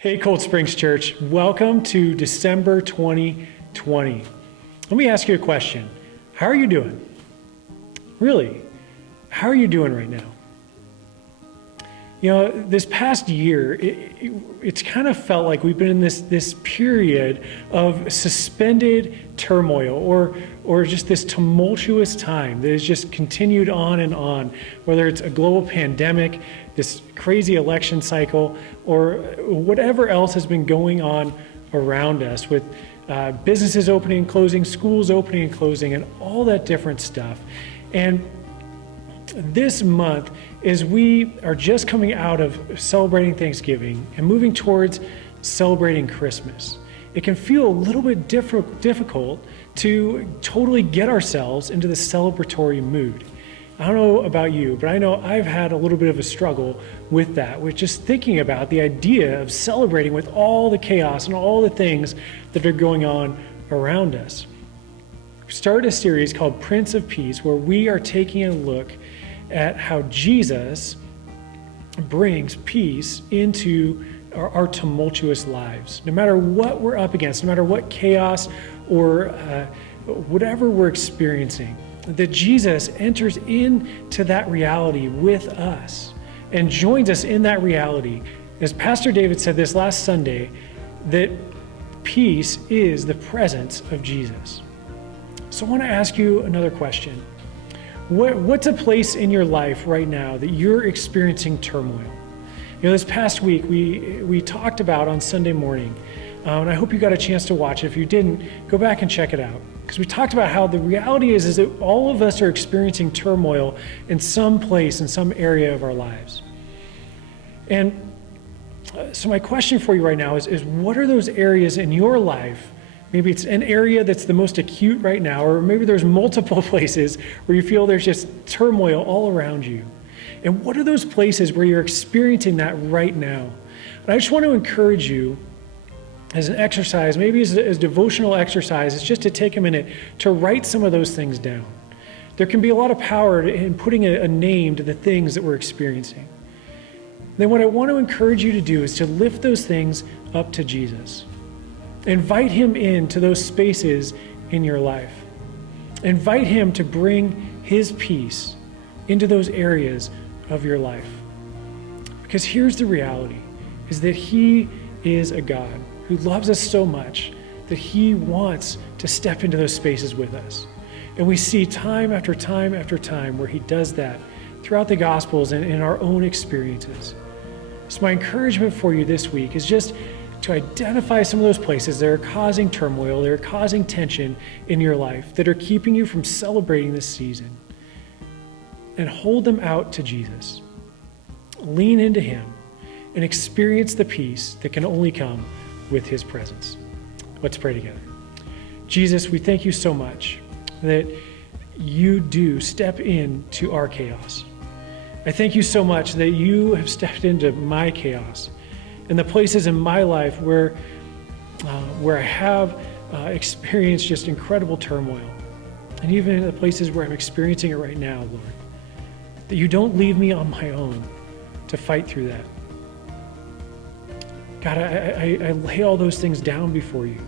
Hey, Cold Springs Church, welcome to December 2020. Let me ask you a question. How are you doing? Really, how are you doing right now? You know, this past year, it's kind of felt like we've been in this period of suspended turmoil or just this tumultuous time that has just continued on, whether it's a global pandemic, this crazy election cycle, or whatever else has been going on around us with businesses opening and closing, schools opening and closing, and all that different stuff. And this month, as we are just coming out of celebrating Thanksgiving and moving towards celebrating Christmas, it can feel a little bit difficult to totally get ourselves into the celebratory mood. I don't know about you, but I know I've had a little bit of a struggle with that, with just thinking about the idea of celebrating with all the chaos and all the things that are going on around us. We started a series called Prince of Peace, where we are taking a look at how Jesus brings peace into our tumultuous lives. No matter what we're up against, no matter what chaos or whatever we're experiencing, that Jesus enters into that reality with us and joins us in that reality. As Pastor David said this last Sunday, that peace is the presence of Jesus. So I want to ask you another question. What's a place in your life right now that you're experiencing turmoil? You know, this past week we talked about on Sunday morning, and I hope you got a chance to watch it. If you didn't, go back and check it out. Because we talked about how the reality is that all of us are experiencing turmoil in some place, in some area of our lives. And so my question for you right now is what are those areas in your life? Maybe it's an area that's the most acute right now, or maybe there's multiple places where you feel there's just turmoil all around you. And what are those places where you're experiencing that right now? And I just want to encourage you as an exercise, maybe as devotional exercise, is just to take a minute to write some of those things down. There can be a lot of power in putting a name to the things that we're experiencing. Then what I want to encourage you to do is to lift those things up to Jesus. Invite him into those spaces in your life. Invite him to bring his peace into those areas of your life. Because here's the reality, is that he is a God who loves us so much that he wants to step into those spaces with us. And we see time after time after time where he does that throughout the Gospels and in our own experiences. So my encouragement for you this week is just to identify some of those places that are causing turmoil, that are causing tension in your life, that are keeping you from celebrating this season, and hold them out to Jesus. Lean into him and experience the peace that can only come with his presence. Let's pray together. Jesus, we thank you so much that you do step into our chaos. I thank you so much that you have stepped into my chaos and the places in my life where I have experienced just incredible turmoil, and even in the places where I'm experiencing it right now, Lord, that you don't leave me on my own to fight through that. God, I lay all those things down before you.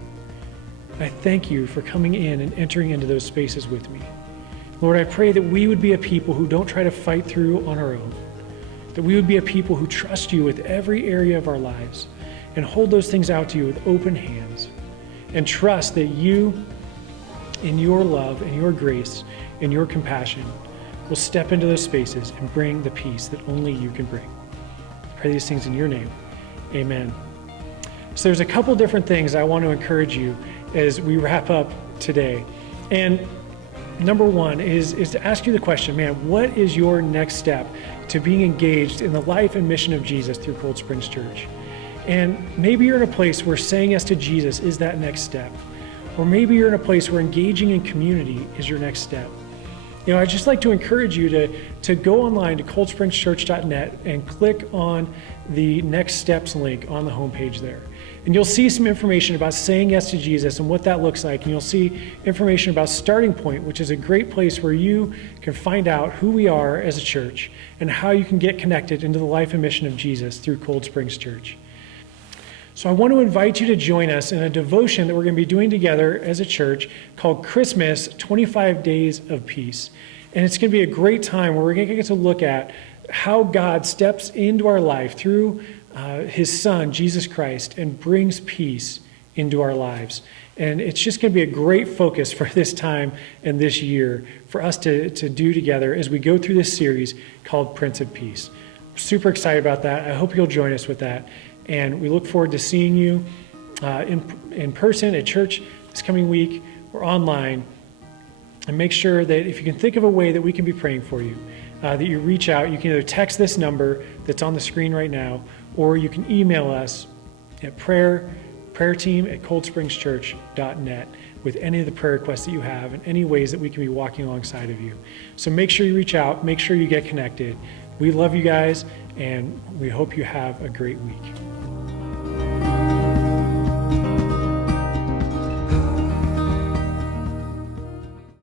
I thank you for coming in and entering into those spaces with me. Lord, I pray that we would be a people who don't try to fight through on our own, that we would be a people who trust you with every area of our lives and hold those things out to you with open hands and trust that you, in your love and your grace and your compassion, will step into those spaces and bring the peace that only you can bring. I pray these things in your name. Amen. So there's a couple different things I want to encourage you as we wrap up today. And number one is to ask you the question, man, what is your next step to being engaged in the life and mission of Jesus through Cold Springs Church? And maybe you're in a place where saying yes to Jesus is that next step. Or maybe you're in a place where engaging in community is your next step. You know, I'd just like to encourage you to go online to coldspringschurch.net and click on the Next Steps link on the homepage there. And you'll see some information about saying yes to Jesus and what that looks like. And you'll see information about Starting Point, which is a great place where you can find out who we are as a church and how you can get connected into the life and mission of Jesus through Cold Springs Church. So I want to invite you to join us in a devotion that we're going to be doing together as a church called Christmas 25 Days of Peace. And it's going to be a great time where we're going to get to look at how God steps into our life through his Son, Jesus Christ, and brings peace into our lives. And it's just going to be a great focus for this time and this year for us to do together as we go through this series called Prince of Peace. I'm super excited about that. I hope you'll join us with that. And we look forward to seeing you in person at church this coming week or online. And make sure that if you can think of a way that we can be praying for you, that you reach out. You can either text this number that's on the screen right now, or you can email us at prayerteam@coldspringschurch.net with any of the prayer requests that you have and any ways that we can be walking alongside of you. So make sure you reach out. Make sure you get connected. We love you guys, and we hope you have a great week.